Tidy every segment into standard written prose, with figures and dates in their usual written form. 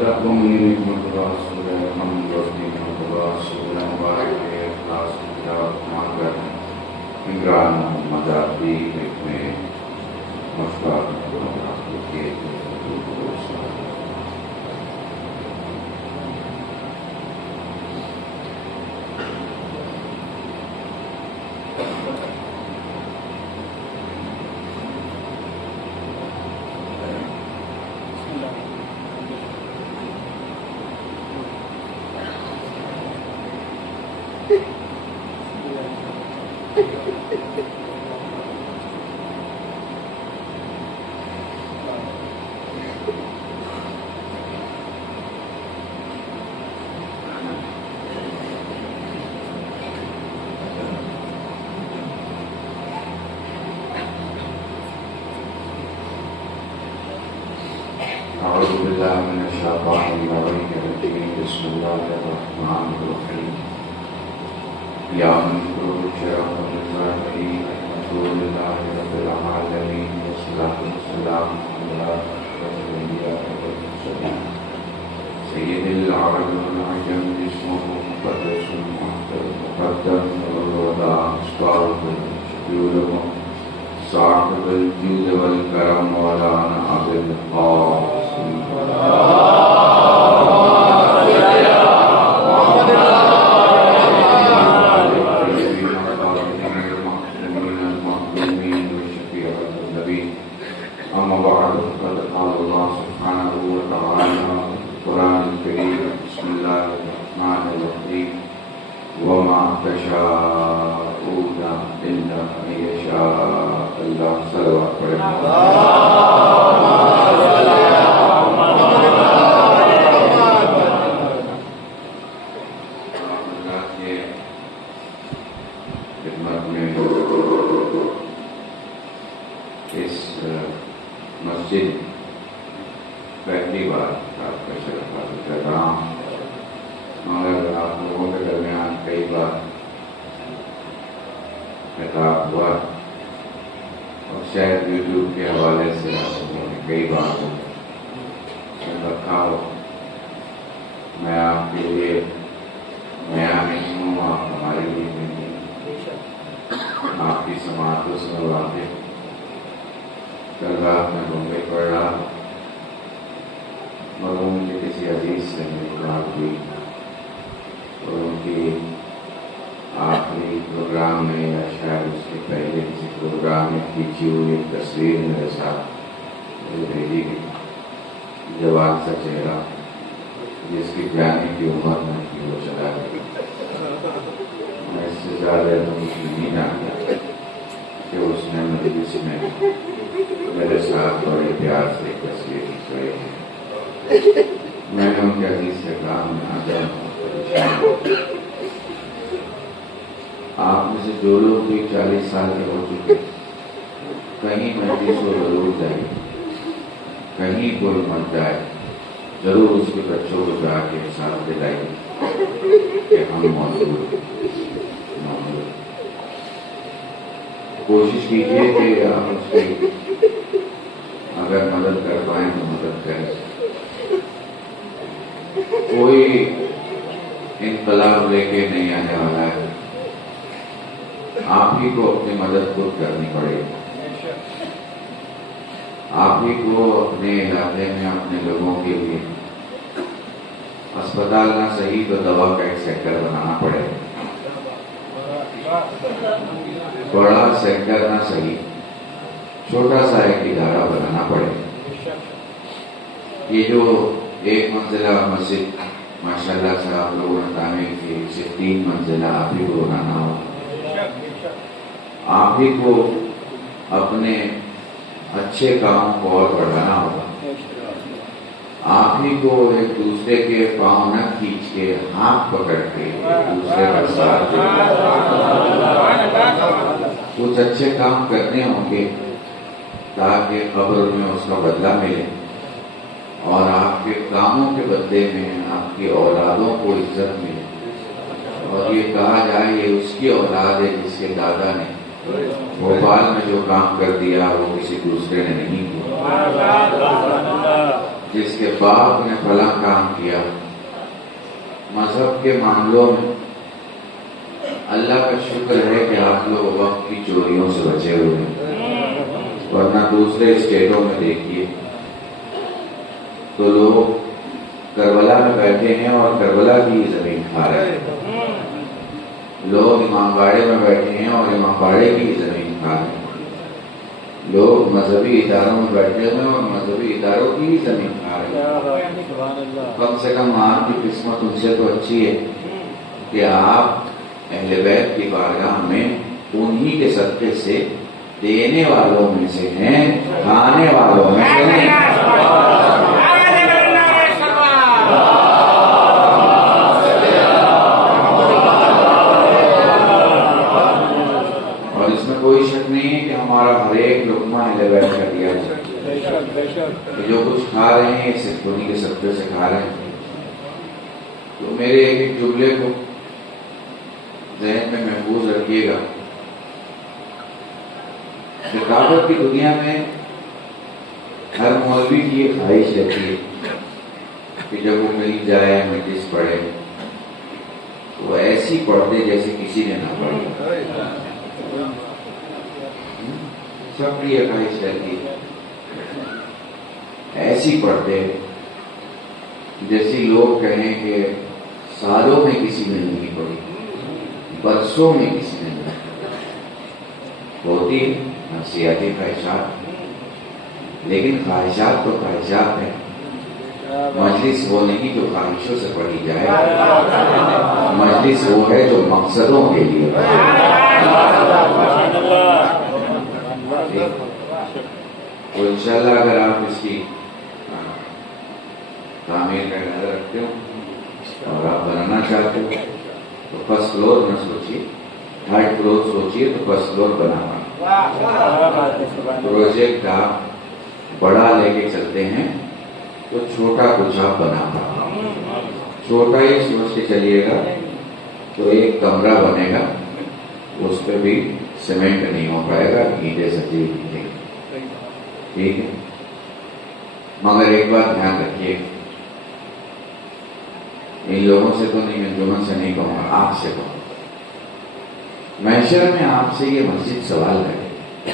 لكم نعمة رسول الحمد رسول مبارک اخلاص مانگر عمران مدافی میں مشکل کے أعوذ بالله من الشيطان الرجيم بسم الله الرحمن الرحيم يا من كل شرف الظاهرين الحمد لله رب العالمين والصلاة والسلام على أشرف الأنبياء والمرسلين سيد العرب والعجم اسمه مقدس مقدم والوضع مصطفى شكوره صاحب الجود والكرم مولانا أبي القاسم أما بعد فقد قال الله سبحانه وتعالى في القرآن الكريم بسم الله الرحمن الرحيم وما تشاءون إلا أن يشاء الله صلوات خدمت میں اس مسجد پہلی بار آپ کا شرف حاصل کر رہا ہوں، مگر آپ لوگوں کے درمیان کئی بار خطاب ہوا اور شاید یوٹیوب کے حوالے سے آپ لوگوں نے کئی بار سن رکھا ہو۔ میں آپ کے لیے نیا نہیں ہوں، آپ ہمارے لیے نہیں، آپ کی سماعتوں سے واقف۔ کل رات میں بمبئی پڑھ رہا، مرحوم کے کسی عزیز سے ملاقات ہوئی اور ان کی آخری پروگرام میں یا شاید اس کے پہلے کسی پروگرام میں کھینچی ہوئی ایک تصویر میرے ساتھ بھیجی گئی، جوان سا چہرہ جس کی جانے کی عمر نہ تھی، وہ چلا گیا۔ میں اس سے زیادہ نہیں جانتا کہ اس نے مجلس میں میرے ساتھ بڑے پیار سے ایک تصویر کھینچوائی ہے۔ میں نے ان کے عزیز سے کہا میں آ جاؤں، آپ میں سے جو لوگ بھی 40 سال کے ہو چکے کہیں مجلس کو ضرور جائیں، کہیں کوئی مر جائے ضرور اس کے بچوں کو جا کے ساتھ دلائیں کہ ہم موجود ہیں۔ کوشش کیجیے کہ آپ اس کی اگر مدد کر پائیں تو مدد کریں۔ کوئی انقلاب لے کے نہیں آنے والا ہے، آپ ہی کو اپنی مدد خود کرنی پڑے گی۔ آپ ہی کو اپنے علاقے میں اپنے لوگوں کے لیے اسپتال نہ صحیح تو دوا کا ایک سیکٹر بنانا پڑے گا، بڑا سیکٹر نہ صحیح چھوٹا سا ایک ادارہ بنانا پڑے گا۔ یہ جو 1 منزلہ مسجد ماشاءاللہ سے آپ لوگوں نے تعمیر کی، اسے 3 منزلہ آپ ہی کو بنانا ہوگا۔ آپ ہی کو اپنے اچھے کاموں کو اور بڑھانا ہوگا۔ آپ ہی کو ایک دوسرے کے پاؤں نہ کھینچ کے ہاتھ پکڑ کے ایک دوسرے کا ساتھ دینا، کچھ اچھے کام کرنے ہوں گے تاکہ قبر میں اس کا بدلہ ملے اور آپ کے کاموں کے بدلے میں آپ کی اولادوں کو عزت ملے اور یہ کہا جائے یہ اس کی اولاد ہے جس کے دادا نے بھوپال میں جو کام کر دیا وہ کسی دوسرے نے نہیں کیا۔ جس کے باپ نے فلاں کام کیا. مذہب کے معاملوں میں اللہ کا شکر ہے کہ آپ لوگ وقت کی چوریوں سے بچے ہوئے ہیں، ورنہ دوسرے اسٹیٹوں میں دیکھیے تو لوگ کربلا میں بیٹھے ہیں اور کربلا کی زمین کھا رہے ہیں. لوگ امام باڑے میں بیٹھے ہیں اور امام باڑے کی زمین کھا رہے ہیں. لوگ مذہبی اداروں میں بیٹھے ہوئے اور مذہبی اداروں کی ہی زمین کھا رہے ہیں. کم سے کم آپ کی قسمت ان سے تو اچھی ہے کہ آپ اہل بیت کی بارگاہ میں انہی کے صدقے سے دینے والوں میں سے ہیں، کھانے والوں میں سے نہیں. اور اس میں کوئی شک نہیں ہے کہ ہمارا ہر ایک لقمہ اہل بیت کا دیا جائے. جو کچھ کھا رہے ہیں صرف انہی کے صدقے سے کھا رہے ہیں. تو میرے ایک ایک جملے کو ذہن میں محفوظ رکھیے گا. رکاوٹ کی دنیا میں ہر مولوی کی یہ خواہش رہتی ہے کہ جب وہ کہیں جائے مجلس پڑھے وہ ایسی پڑھتے جیسے کسی نے نہ پڑھی. سب کی یہ خواہش رہتی ہے ایسی پڑھتے جیسی لوگ کہیں کہ سالوں میں کسی نے نہیں پڑھی، برسوں میں کسی نے نہیں. ہوتی نفسیاتی خواہشات، لیکن خواہشات تو خواہشات ہیں. مجلس وہ نہیں جو خواہشوں سے پڑھی جائے، مجلس وہ ہے جو مقصدوں کے لیے. تو انشاءاللہ اگر آپ اس کی تعمیر کا نظر رکھتے ہو اور آپ بنانا چاہتے ہو تو فرسٹ فلور نہ سوچیے، تھرڈ فلور سوچیے تو فرسٹ فلور بنانا. پروجیکٹ آپ بڑا لے کے چلتے ہیں تو چھوٹا کچھ آپ بنانا. چھوٹا ہی سمجھ کے چلیے گا تو ایک کمرہ بنے گا، اس پہ بھی سیمنٹ نہیں ہو پائے گا، اینٹیں سجی ہوئی. ٹھیک ہے، مگر ایک بات دھیان رکھیے، ان لوگوں سے تو نہیں، انجمن سے نہیں کہوں گا، آپ سے کہوں. محشر میں آپ سے یہ مسجد سوال کرے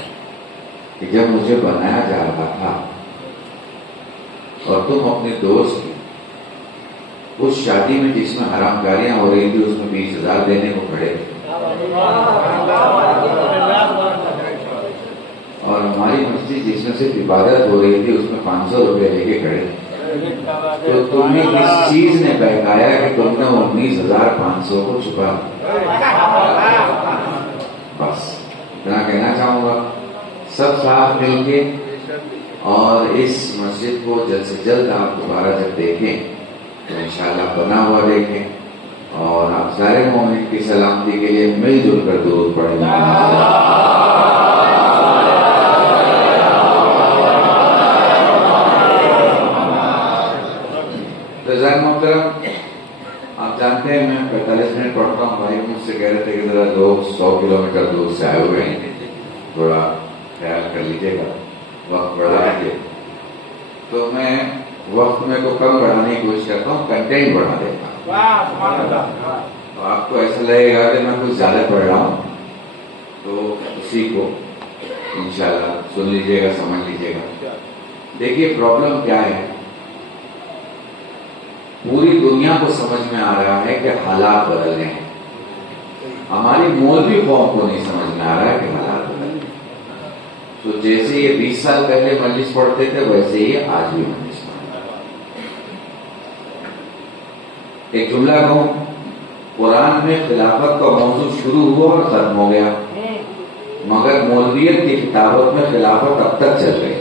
کہ جب مجھے بنایا جا رہا تھا اور تم اپنے دوست کی اس شادی میں جس میں حرام کاریاں ہو رہی تھی اس میں 20,000 دینے کو کھڑے تھے، اور ہماری مسجد جس میں صرف عبادت ہو رہی تھی اس میں 500 روپے لے کے کھڑے تھے، تو تمہیں کس چیز نے بہکایا کہ تم نے 19,500 کو چھپا؟ بس اتنا کہنا چاہوں گا. سب ساتھ مل کے اور اس مسجد کو جلد سے جلد آپ دوبارہ جب دیکھیں تو انشاءاللہ بنا ہوا دیکھیں، اور آپ سارے مومن کی سلامتی کے لیے مل جل کر درود پڑھیں. محترم، آپ جانتے ہیں میں 45 منٹ پڑھتا ہوں. بھائی مجھ سے کہہ رہے تھے کہ ذرا لوگ 100 کلومیٹر دور سے آئے ہوئے ہیں، تھوڑا خیال کر لیجیے گا، وقت بڑھا لیجیے. تو میں وقت میں تو کم بڑھانے کی کوشش کرتا ہوں، کنٹینٹ بڑھا دیتا ہوں. تو آپ کو ایسا لگے گا کہ میں کچھ زیادہ پڑھ رہا ہوں تو اسی کو انشاءاللہ سن لیجیے گا، سمجھ لیجیے گا. دیکھیے پرابلم کیا ہے، پوری دنیا کو سمجھ میں آ رہا ہے کہ حالات بدل رہے ہیں، ہماری مولوی قوم کو نہیں سمجھ میں آ رہا ہے کہ حالات بدل رہے ہیں. تو جیسے یہ 20 سال پہلے مجلس پڑھتے تھے ویسے ہی آج بھی مجلس پڑھتے ہیں. ایک جملہ کہوں، قرآن میں خلافت کا موضوع شروع ہوا اور ختم ہو گیا، مگر مولویت کی کتابت میں خلافت اب تک چل رہی،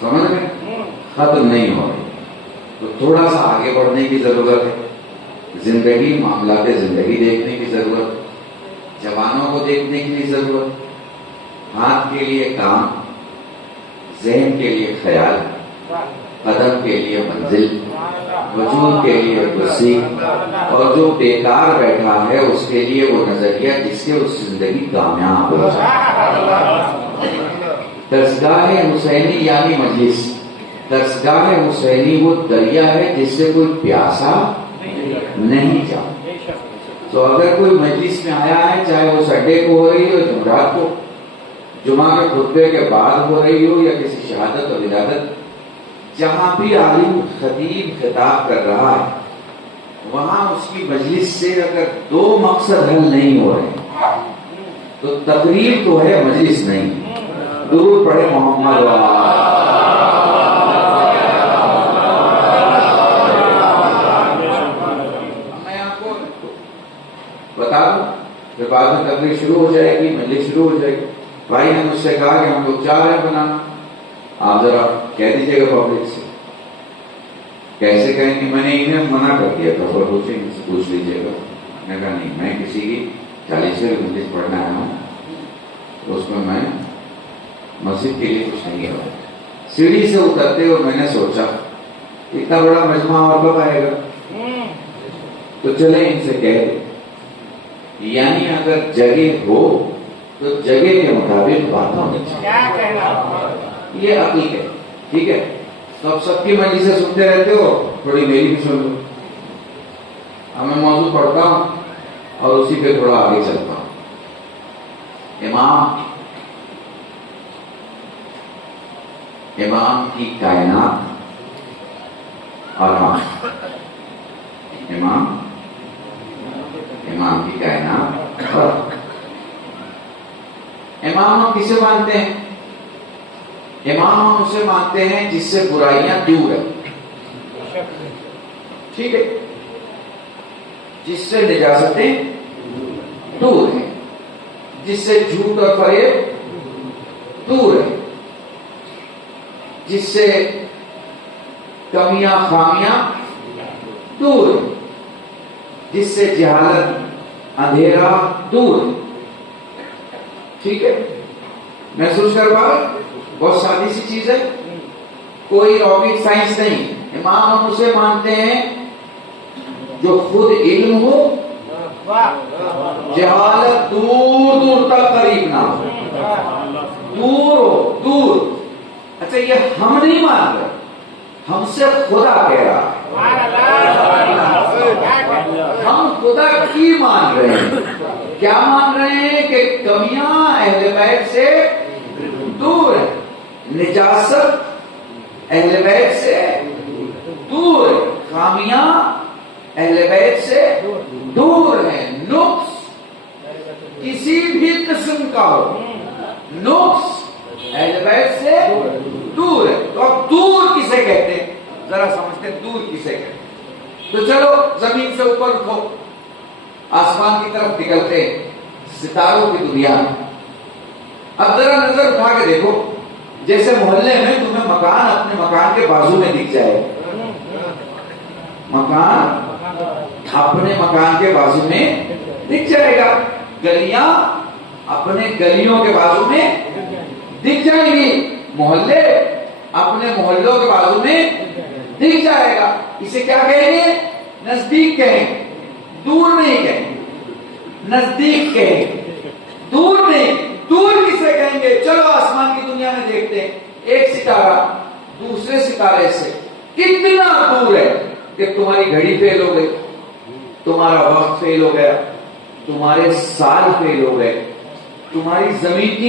سمجھ میں ختم نہیں ہو رہی. تو تھوڑا سا آگے بڑھنے کی ضرورت ہے. زندگی، معاملات زندگی دیکھنے کی ضرورت، جوانوں کو دیکھنے کی بھی ضرورت. ہاتھ کے لیے کام، ذہن کے لیے خیال، قدم کے لیے منزل، وجود کے لیے کرسی، اور جو بیکار بیٹھا ہے اس کے لیے وہ نظریہ جس سے اس زندگی کامیاب ہو جائے. درسگاہ حسینی یعنی مجلس، درسگاہ حسینی وہ دریا ہے جس سے کوئی پیاسا نہیں جا۔ تو اگر کوئی مجلس میں آیا ہے، چاہے وہ سنڈے کو ہو رہی ہو، جمعرات کو، جمعہ کے خطبے کے بعد ہو رہی ہو، یا کسی شہادت اور ولادت، جہاں بھی عالم خطیب خطاب کر رہا ہے، وہاں اس کی مجلس سے اگر دو مقصد حل نہیں ہو رہے تو تقریر تو ہے، مجلس نہیں۔ درود پڑھے محمد میں آپ کو بتا دوں، پھر بعد میں تقریر شروع ہو جائے گی، مجلس شروع ہو جائے گی۔ بھائی نے مجھ سے کہا کہ ہم لوگ چاہ رہے ہیں بنانا، آپ ذرا کہہ دیجیے گا پبلک سے۔ کیسے کہیں گے؟ میں نے انہیں منع کر دیا تھا، اور سے پوچھ لیجیے گا۔ میں کہا نہیں، میں کسی کی 40ویں مجلس پڑھنا آیا ہوں، اس میں میں مسجد کے لیے کچھ نہیں ہے۔ سیڑھی سے اترتے ہوئے میں نے سوچا اتنا بڑا مجمع اور کب آئے گا، تو چلے ان سے کہہ دیں، یعنی اگر جگہ ہو تو جگہ کے مطابق بات ہونی چاہیے، یہ عقل ہے، ٹھیک ہے؟ تو اب سب کی مرضی سے سنتے رہتے ہو، تھوڑی میری بھی سن لو۔ اب میں موضوع پڑھتا ہوں اور اسی پہ تھوڑا آگے چلتا ہوں۔ امام کی کائنات اور ہم، امام کی کائنات اور امام ہم کسے مانتے ہیں؟ امام ہم اسے مانتے ہیں جس سے برائیاں دور ہیں، ٹھیک ہے؟ جس سے نجاستیں دور ہیں، جس سے جھوٹ اور فریب دور ہے، جس سے کمیاں خامیاں دور ہے، جس سے جہالت اندھیرا دور ہے، ٹھیک ہے؟ محسوس کر پا رہے؟ بہت سادی سی چیز ہے، کوئی راکٹ سائنس نہیں۔ امام ہم اسے مانتے ہیں جو خود علم ہو، جہالت دور دور تک قریب نہ ہو، دور ہو، دور۔ اچھا، یہ ہم نہیں مان رہے، ہم سے خدا کہہ رہا ہے، ہم خدا کی مان رہے ہیں۔ کیا مان رہے ہیں؟ کہ کمیاں اہل بیت سے دور ہے، نجاست اہل بیت سے دور ہے، خامیاں اہل بیت سے دور ہے، نقص کسی بھی قسم کا ہو، نقص اہل بیت سے دور ہے۔ تو اب دور کسے کہتے ہیں؟ ذرا سمجھتے ہیں دور کسے کہتے ہیں۔ تو چلو زمین سے اوپر اٹھو، آسمان کی طرف نکلتے ہیں، ستاروں کی دنیا میں۔ اب ذرا نظر اٹھا کے دیکھو، جیسے محلے میں تمہیں مکان اپنے مکان کے بازو میں دکھ جائے، مکان اپنے مکان کے بازو میں دکھ جائے گا، گلیاں اپنے گلیوں کے بازو میں دکھ جائیں گی، محلے اپنے محلوں کے بازو میں دکھ جائے گا۔ اسے کیا کہیں گے؟ نزدیک کہیں، دور نہیں کہیں، نزدیک کہیں، دور نہیں۔ دور کسے کہیں گے؟ چلو آسمان کی دنیا میں دیکھتے ہیں، ایک ستارہ دوسرے ستارے سے کتنا دور ہے کہ تمہاری گھڑی فیل ہو گئی، تمہارا وقت فیل ہو گیا، تمہارے سال فیل ہو گئے، تمہاری زمین کی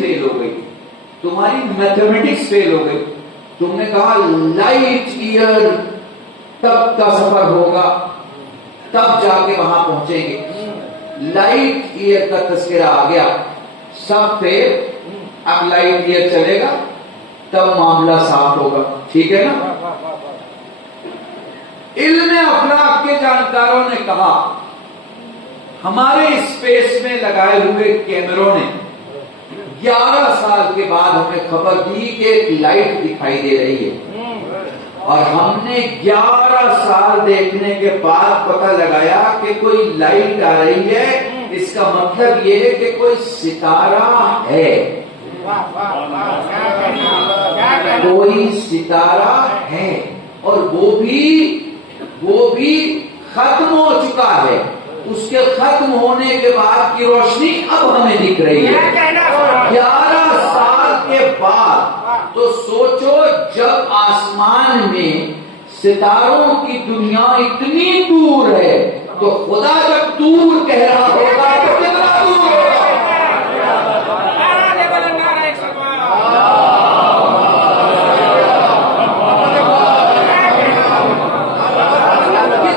فیل ہو گئی، تمہاری میتھمیٹکس فیل ہو گئی۔ تم نے کہا لائٹ ایئر تب کا سفر ہوگا، تب جا کے وہاں پہنچیں گے، لائٹ ایئر کا تذکرہ آ گیا، سب فیل، اب لائٹ ایئر چلے گا تب معاملہ صاف ہوگا، ٹھیک ہے نا؟ علم افلاک کے جانکاروں نے کہا ہمارے اسپیس میں لگائے ہوئے کیمروں نے 11 سال کے بعد ہمیں خبر دی کہ ایک لائٹ دکھائی دے رہی ہے، اور ہم نے 11 سال دیکھنے کے بعد پتہ لگایا کہ کوئی لائٹ آ رہی ہے، اس کا مطلب یہ ہے کہ کوئی ستارہ ہے، کوئی ستارہ ہے، اور وہ بھی ختم ہو چکا ہے، اس کے ختم ہونے کے بعد کی روشنی اب ہمیں دکھ رہی ہے۔ 11 سال کے بعد تو سوچو جب آسمان میں ستاروں کی دنیا اتنی دور ہے تو خدا جب دور کہہ رہا ہوگا تو کتنا دور ہوگا؟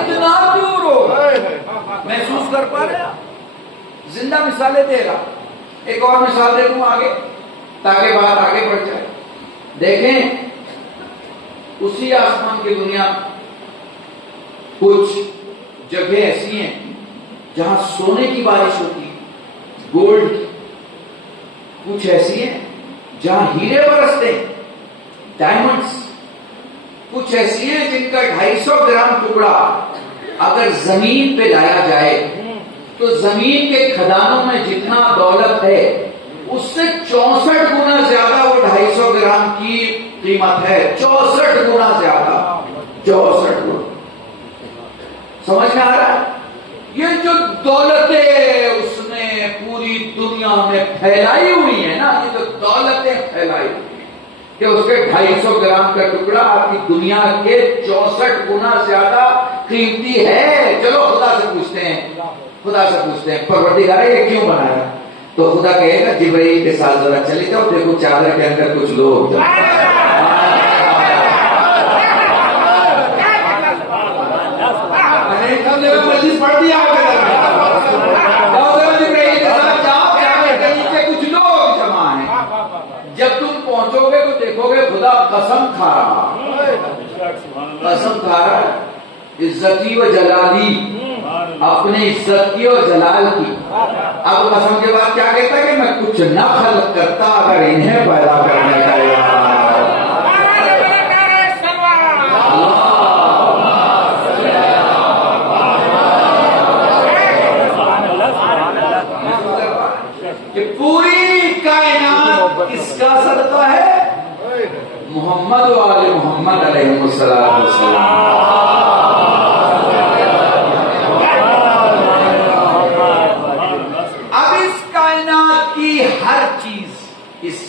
کتنا دور ہوگا؟ محسوس کر پا رہے ہیں؟ زندہ مثالیں دے رہا. ایک اور مثال دے دوں آگے تاکہ بات آگے بڑھ جائے. دیکھیں اسی آسمان کی دنیا کچھ جگہ ایسی ہیں جہاں سونے کی بارش ہوتی ہے، گولڈ کی. کچھ ایسی ہیں جہاں ہیرے برستے ہیں، ڈائمنڈز. کچھ ایسی ہیں جن کا 250 گرام ٹکڑا اگر زمین پہ لایا جائے تو زمین کے کھدانوں میں جتنا دولت ہے اس سے 64 گنا زیادہ وہ 250 گرام کی قیمت ہے. 64 گنا زیادہ. 64 گنا. سمجھ میں آ رہا ہے؟ یہ جو دولتیں اس نے پوری دنیا میں پھیلائی ہوئی ہیں نا، یہ جو دولتیں پھیلائی ہوئی ہیں کہ اس کے 250 گرام کا ٹکڑا آپ کی دنیا کے 64 گنا زیادہ قیمتی ہے. چلو خدا سے پوچھتے ہیں پروردگار یہ کیوں بنایا؟ تو خدا کہے گا جبرائیل کے ساتھ ذرا چلے جاؤ، دیکھو چادر کے اندر کچھ لوگ مجلس پڑھ دیا کچھ لوگ جمع ہیں. جب تم پہنچو گے تو دیکھو گے خدا قسم کھا رہا عزتی و جلالی، اپنی عزت کی اور جلال کی. اب قسم کے بعد کیا کہتا ہے کہ میں کچھ نہ خلق کرتا اگر انہیں پیدا کرنے کا کہ پوری کائنات کس کا صدقہ ہے؟ محمد و آل محمد علیہ السلام.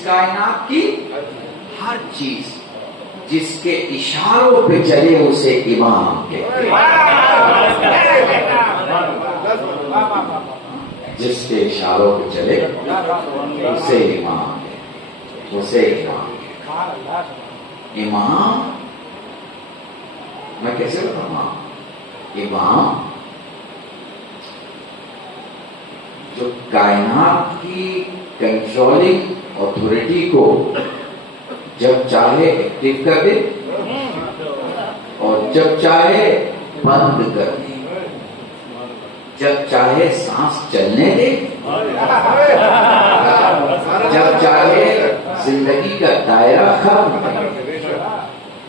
کائنات کی ہر چیز جس کے اشاروں پہ چلے اسے امام کہتے ہیں. جس کے اشاروں پہ چلے اسے امام کہتے ہیں. اسے امام میں کیسے بتاؤں؟ امام جو کائنات کی کنٹرولنگ اتھارٹی کو جب چاہے ایکٹیو کر دے اور جب چاہے بند کر دے، جب چاہے سانس چلنے دے، جب چاہے زندگی کا دائرہ ختم کرے،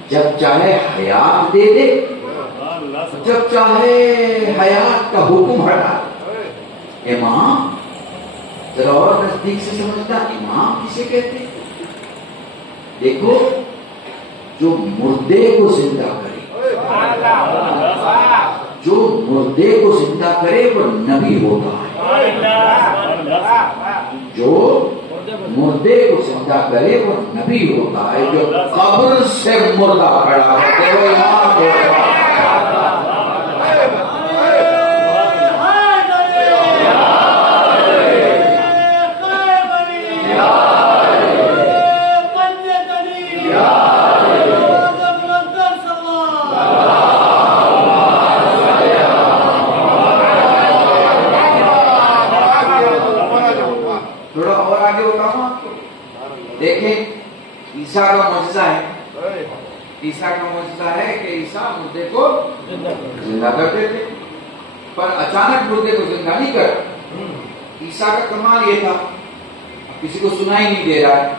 جب چاہے حیات دے دے، جب چاہے حیات کا حکم ہٹا. امام ذرا اور نزدیک سے سمجھتا، امام کسے کہتے ہیں؟ دیکھو جو مردے کو زندہ کرے، جو مردے کو زندہ کرے وہ نبی ہوتا ہے. جو مردے کو زندہ کرے وہ نبی ہوتا ہے. جو قبر سے مردہ کھڑا کرے وہ امام ہوتا ہے. دیکھیں عیسیٰ کا معجزہ ہے. عیسیٰ کا معجزہ ہے کہ عیسیٰ مردے کو زندہ کرتے تھے، پر اچانک مردے کو زندہ نہیں کر. عیسیٰ کا کمال یہ تھا کسی کو سنائی نہیں دے رہا ہے،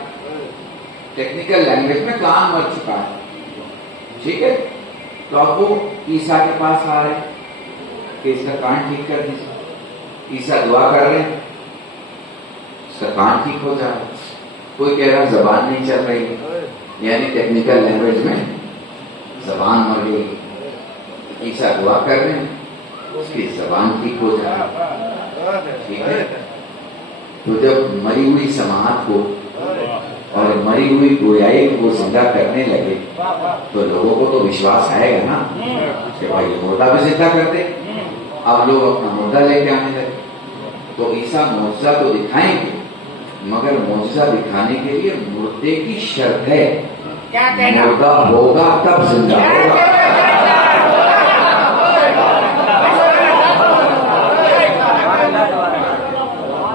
ٹیکنیکل لینگویج میں کان مر چکا ہے. ٹھیک ہے، تو اب وہ عیسیٰ کے پاس آ رہے ہیں کہ اس کا کان ٹھیک کر دیجیے. عیسیٰ دعا کر رہے ہیں، اس کا کان ٹھیک ہو جائے. کوئی کہہ رہا زبان نہیں چل رہی، یعنی ٹیکنیکل لینگویج میں زبان مر گئی. عیسیٰ دعا کر رہے ہیں اس کی زبان ٹھیک ہو جائے. ٹھیک ہے، تو جب مری ہوئی سماعت کو اور مری ہوئی گویائی کو زندہ کرنے لگے تو لوگوں کو تو وشواس آئے گا نا کہ بھائی مردہ بھی زندہ کرتے. اب لوگ اپنا مردہ لے کے آنے لگے. تو عیسیٰ معجزہ تو دکھائیں گے مگر معجزہ دکھانے کے لیے مردے کی شرط ہے. مردہ ہوگا تب زندہ ہوگا.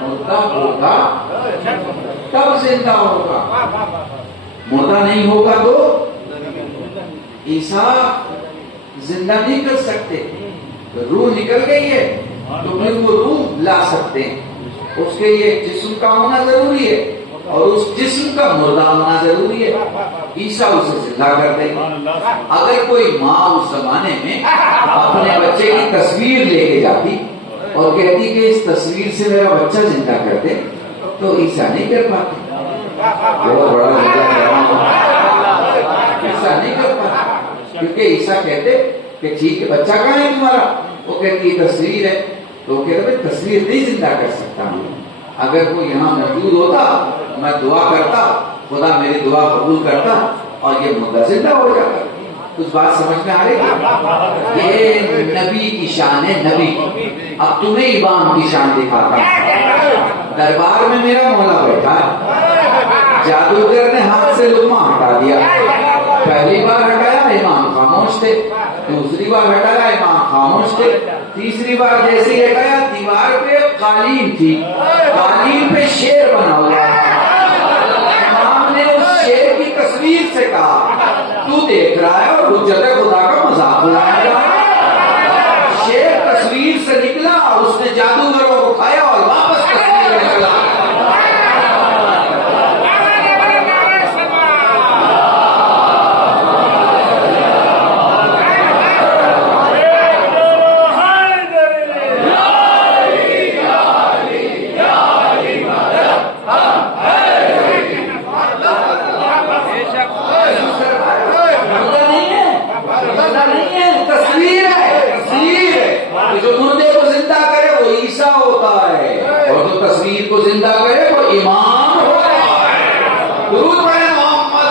مردہ ہوگا تب زندہ ہوگا. مردہ نہیں ہوگا تو عیسیٰ زندہ نہیں کر سکتے. روح نکل گئی ہے تو پھر وہ روح لا سکتے ہیں. اس کے لیے جسم کا ہونا ضروری ہے اور اس جسم کا مردہ ہونا ضروری ہے. عیسیٰ اسے زندہ کر دیں. اگر کوئی ماں اس زمانے میں اپنے بچے کی تصویر لے کے جاتی اور کہتی کہ اس تصویر سے میرا بچہ زندہ کر دے تو عیسیٰ نہیں کر پاتے. بہت بڑا عیسیٰ نہیں کر پاتے کیونکہ عیسیٰ کہتے کہ ٹھیک ہے بچہ کہاں ہے تمہارا. وہ کہتی یہ تصویر ہے تو وہ کہتے تصویر نہیں زندہ کر سکتا ہوں. اگر کوئی یہاں موجود ہوتا میں دعا کرتا خدا میری دعا قبول کرتا اور یہ مردہ زندہ ہو جاتا. کچھ بات سمجھ میں آ رہی ہے؟ یہ نبی کی شان ہے. نبی. اب تمہیں امام کی شان دکھاتا ہوں. دربار میں میرا مولا بیٹھا ہے. جادوگر نے ہاتھ سے لقمہ ہٹا دیا. پہلی بار ہٹایا امام خاموش تھے. دوسری بار ہٹایا امام خاموش تھے. تیسری بار جیسے ہی ہٹایا دیوار پہ قالین تھی. قالین پہ شیر بنا ہوا. امام نے اس شیر کی تصویر سے کہا تو دیکھ رہا ہے اور حجت خدا کا مذاق اڑایا جا رہا ہے. شیر تصویر سے نکلا اور اس نے جادوگروں کو کھایا اور واپس تصویر میں چلا. تصویر کو زندہ کرے وہ امام ہوتا ہے. درود پڑھے محمد.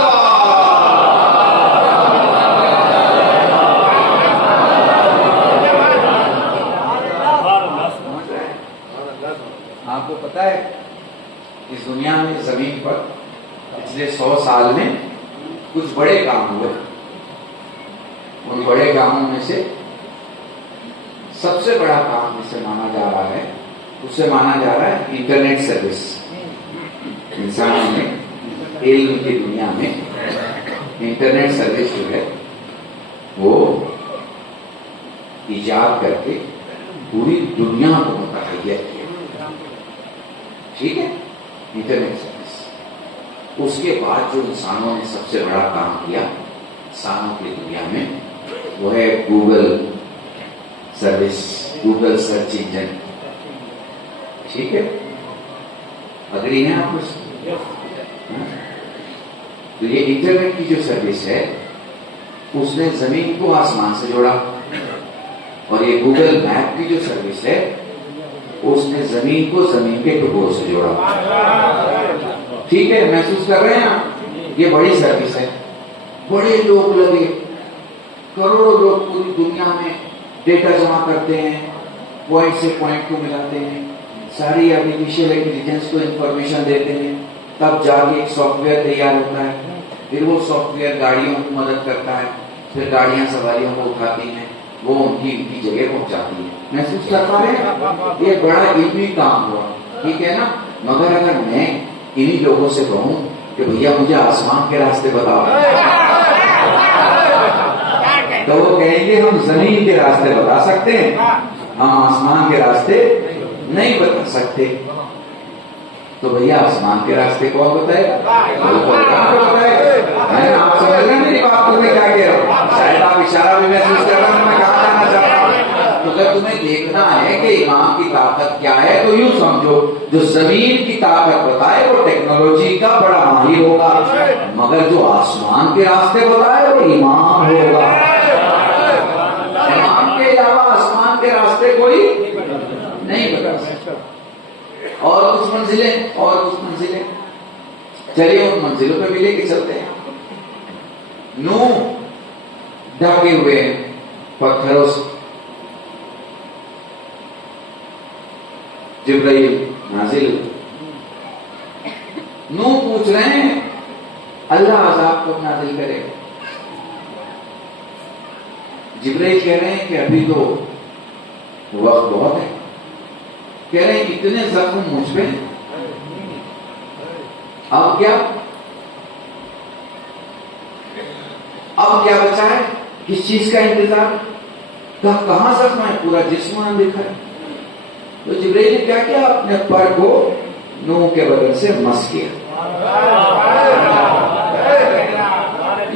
آپ کو پتا ہے اس دنیا میں زمین پر پچھلے 100 سال میں کچھ بڑے کام ہوئے. ان بڑے کاموں میں سے سب سے بڑا کام جسے مانا جا رہا ہے اسے مانا جا رہا ہے انٹرنیٹ سروس. انسانوں نے علم کی دنیا میں انٹرنیٹ سروس جو ہے وہ ایجاد کر کے پوری دنیا کو متحیہ کیا. ٹھیک ہے انٹرنیٹ سروس. اس کے بعد جو انسانوں نے سب سے بڑا کام کیا انسانوں کی دنیا میں وہ ہے Google service. Google search engine. ٹھیک ہے اگری ہیں آپ اس. تو یہ انٹرنیٹ کی جو سروس ہے اس نے زمین کو آسمان سے جوڑا. اور یہ گوگل میپ کی جو سروس ہے اس نے زمین کو زمین کے ٹکڑوں سے جوڑا. ٹھیک ہے محسوس کر رہے ہیں یہ بڑی سروس ہے. بڑے لوگ لگے کروڑوں لوگ پوری دنیا میں ڈیٹا جمع کرتے ہیں. پوائنٹ سے پوائنٹ کو ملاتے ہیں. ساری آرٹیفیشیل انٹیلیجنس کو انفارمیشن دیتے ہیں. تب جا کے ایک سافٹ ویئر تیار ہوتا ہے. پھر وہ سافٹ ویئر گاڑیوں کو مدد کرتا ہے. پھر گاڑیاں سواریوں کو اٹھاتی ہیں. وہ ان کی جگہ پہنچاتی ہیں. محسوس کر پا رہے ہیں یہ بڑا علمی کام ہوا. ٹھیک ہے نا. مگر اگر میں انہی لوگوں سے کہوں کہ بھیا مجھے آسمان کے راستے بتاؤ تو وہ کہیں گے ہم زمین کے راستے بتا سکتے ہیں ہم آسمان کے راستے نہیں بتا سکتے. تو بھیا آسمان کے راستے کون بتائے گا؟ آپ سمجھ رہے ہیں میری بات کو میں کیا کہہ رہا ہوں؟ شاید آپ اشارہ بھی محسوس کر رہے ہیں میں کہاں جانا چاہتا ہوں. تو اگر تمہیں دیکھنا ہے کہ امام کی طاقت کیا ہے تو یوں سمجھو جو زمین کی طاقت بتائے وہ ٹیکنالوجی کا بڑا ماہر ہوگا مگر جو آسمان کے راستے بتائے وہ امام ہوگا. امام کے علاوہ آسمان کے راستے کوئی نہیں بتا سکتا. اور کچھ منزلیں چلیے ان منزلوں پہ بھی لے کے چلتے ہیں. نوح ڈھکے ہوئے پتھروں سے، جبرائیل نازل، نوح پوچھ رہے ہیں اللہ عذاب کب نازل کرے. جبرائیل کہہ رہے ہیں کہ ابھی تو وقت بہت ہے. کہہ رہے ہیں اتنے زخم مجھ پہ، اب کیا بچا ہے؟ کس چیز کا انتظار؟ کہاں زخم ہے؟ پورا جسم دکھا ہے. تو جبرائیل نے کیا کیا؟ اپنے پر کو نوح کے بدن سے مس کیا.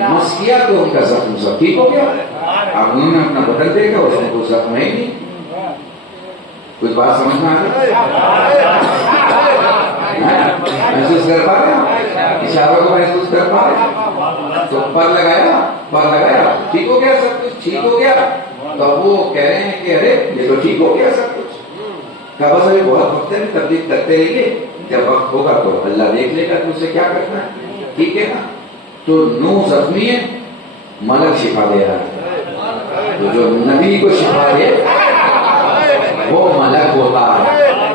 مس کیا تو ان کا زخم سب ٹھیک ہو گیا. اب انہوں نے اپنا بدن دیکھا، اس میں کوئی زخم ہے ہی نہیں. کچھ بات سمجھ میں آ رہی؟ محسوس کر پا رہے؟ اشاروں کو محسوس کر پا رہے؟ تو پر لگایا ٹھیک ہو گیا، سب کچھ ٹھیک ہو گیا. تو وہ کہہ رہے ہیں کہ ارے یہ تو ٹھیک ہو گیا سب کچھ. کہا بس ابھی بہت وقت ہے، تبلیغ کرتے رہیے، جب وقت ہوگا تو اللہ دیکھ لے گا تو اسے کیا کرنا ہے. ٹھیک ہے نا. تو نوح زخمی ہے، ملک شفا دے رہا ہے. تو جو نبی کو شفا دے وہ ملک ہوتا ہے،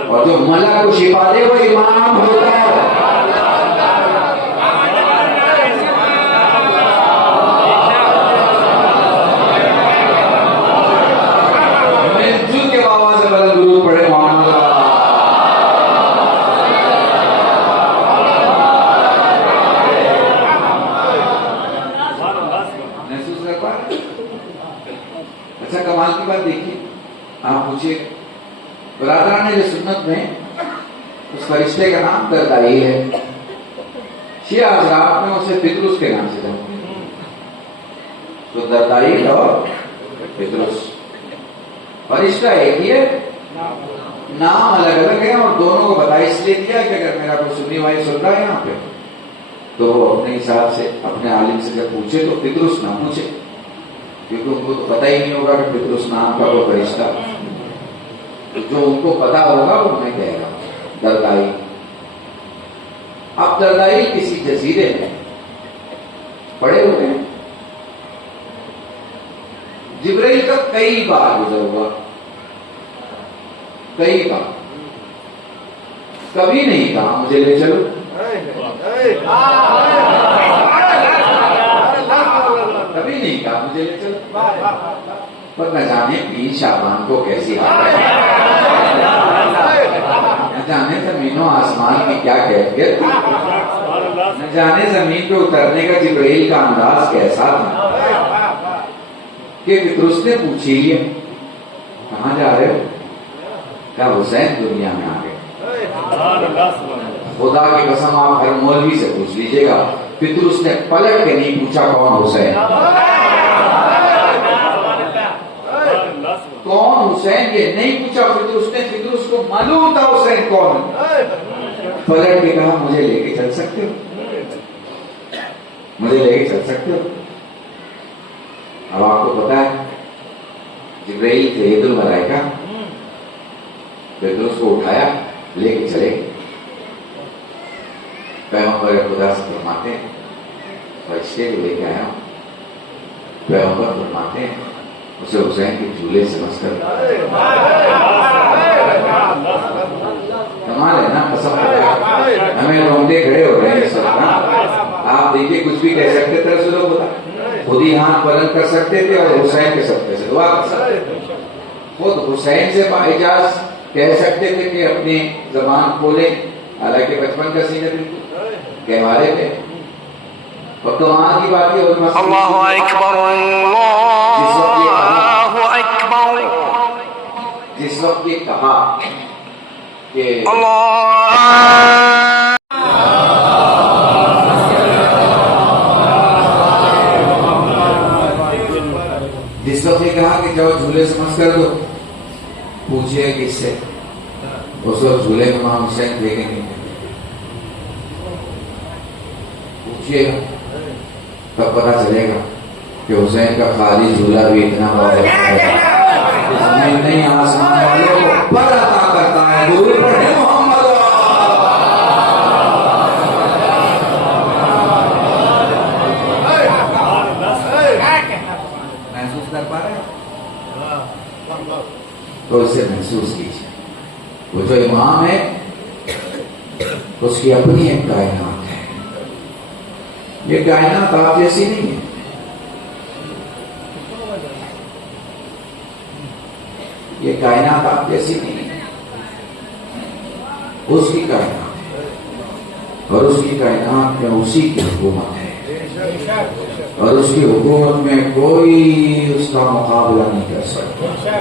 اور جو ملک کو شفا دے وہ امام ہوتا ہے. مل جل کے بابا سے بلند درود پڑھے محمد. محسوس کر پا رہے؟ اچھا کمال کی بات دیکھیے، آپ پوچھیے برادران جو سنت میں اس فرشتے کا نام دردائی ہے. شیعہ حضرات میں اسے پطرس کے نام سے جانتے ہیں. تو دردائی اور پطرس فرشتہ ایک ہی ہے، نام الگ الگ ہے. اور دونوں کو بتا اس لیے دیا کہ اگر میرا کوئی سنی بھائی سن رہا ہے یہاں پہ تو وہ اپنے حساب سے اپنے عالم سے جب پوچھے تو پطرس نہ پوچھے، کیونکہ ان کو تو پتہ ہی نہیں ہوگا کہ پطرس نام کا وہ فرشتہ. جو ان کو پتا ہوگا وہ میں کہے گا دردائی. اب دردائی کسی جزیرے میں پڑے ہوئے ہیں. جبرائیل کا کئی بار گزر ہوا، کئی بار. کبھی نہیں کہا مجھے لے چلو. کبھی نہیں کہا مجھے لے چلو. پر نہ جانے پیر شعبان کو کیسی حالت ہے، نہ جانے زمین و آسمان کی کیا کیفیت تھی، نہ جانے زمین پہ اترنے کا جبرائیل کا انداز کیسا تھا کہ پطرس نے پوچھی لیا کہاں جا رہے ہو؟ کہا حسین دنیا میں آ گئے. خدا کی قسم آپ ہر مولوی سے پوچھ لیجیے گا، پطرس نے پلٹ کے نہیں پوچھا کون حسین، کون حسین یہ نہیں پوچھا پطرس نے. پطرس کو معلوم تھا حسین کون. پلٹ کے کہا مجھے لے کے چل سکتے ہو، مجھے لے کے چل سکتے ہو. اب آپ کو پتا ہے جبرائیل تھے عید الملائکہ، پطرس کو اٹھایا لے کے چلے. پیغمبر خدا سے فرماتے ہیں فرشتے کو لے کے آیا ہوں. پیغمبر فرماتے ہیں اسے حسین کے جھولے سے مس کر. کمال ہے نا، قسم ہمیں رونگٹے کھڑے ہو رہے ہیں سب. آپ دیکھیے کچھ بھی کہہ سکتے تھے رسول اللہ بتا، خود ہی ہاتھ بلند کر سکتے تھے اور حسین کے صدقے سے دعا کر سکتے تھے. خود حسین سے بااجاز کہہ سکتے تھے کہ اپنی زبان کھولیں، حالانکہ بچپن کا سینہ بالکل کہوارے تھے. اور کمال کی بات یہ اللہ اکبر اللہ اکبر، جس وقت یہ کہا کہ جس وقت یہ کہا کہ جاؤ جھولے سے مس کر دو، پوچھئے کس سے؟ اس وقت جھولے میں امام حسین تھے کہ نہیں تھے؟ پوچھئے گا تب پتا چلے گا کہ حسین کا خالی جھولا بھی اتنا بڑا ہے. زمین نہیں آسمان والوں کو پر عطا کرتا ہے. درود پڑھیں محمد. تو اسے محسوس کیجیے. وہ جو امام ہے اس کی اپنی ایک کائنات ہے. یہ کائنات آپ جیسی نہیں ہے. یہ کائنات آپ جیسی نہیں ہے. اس کی کائنات ہے اور اس کی کائنات میں اسی کی حکومت ہے اور اس کی حکومت میں کوئی اس کا مقابلہ نہیں کر سکتا.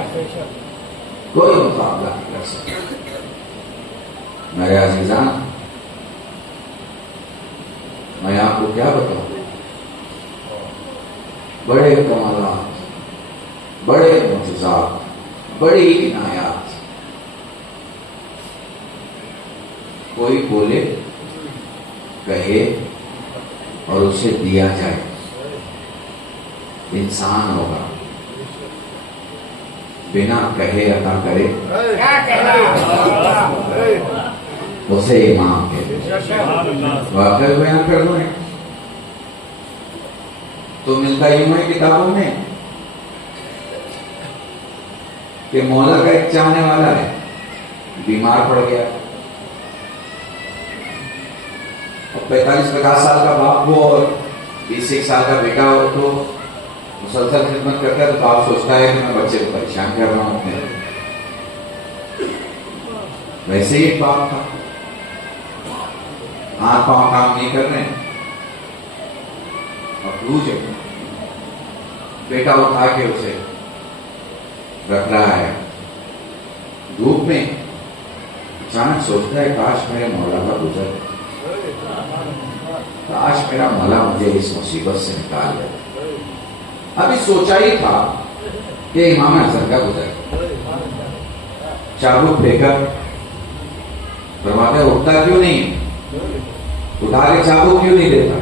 کوئی مقابلہ نہیں کر سکتا. میرے عزیزان میں آپ کو کیا بتاؤں. بڑے کمالات, بڑے معجزات, بڑی عنایات. کوئی بولے کہے اور اسے دیا جائے. انسان ہوگا بنا کہے عطا کرے اسے امام کہتے. واقعی بیان کر دوں تو ملتا یوں ہے کتابوں میں کہ مولا کا ایک چاہنے والا ہے, بیمار پڑ گیا, اور 45-50 سال کا باپ ہو اور 20-1 سال کا بیٹا ہو تو مسلسل خدمت کرتا ہے. تو آپ سوچتا ہے کہ میں بچے کو پریشان کر رہا ہوں اپنے. ویسے ہی ایک باپ تھا, ہاتھ پاؤں کام نہیں کر رہے اور روز بیٹا اٹھا کے اسے رکھ رہا ہے دھوپ میں. اچانک سوچتا ہے کاش میرے مولا کا گزر, کاش میرا مولا مجھے اس مصیبت سے نکال دے. ابھی سوچا ہی تھا کہ امام حسن کا گزر. چابک پھینکا, فرماتے اٹھتا کیوں نہیں, اٹھا کے چابک کیوں نہیں دیتا.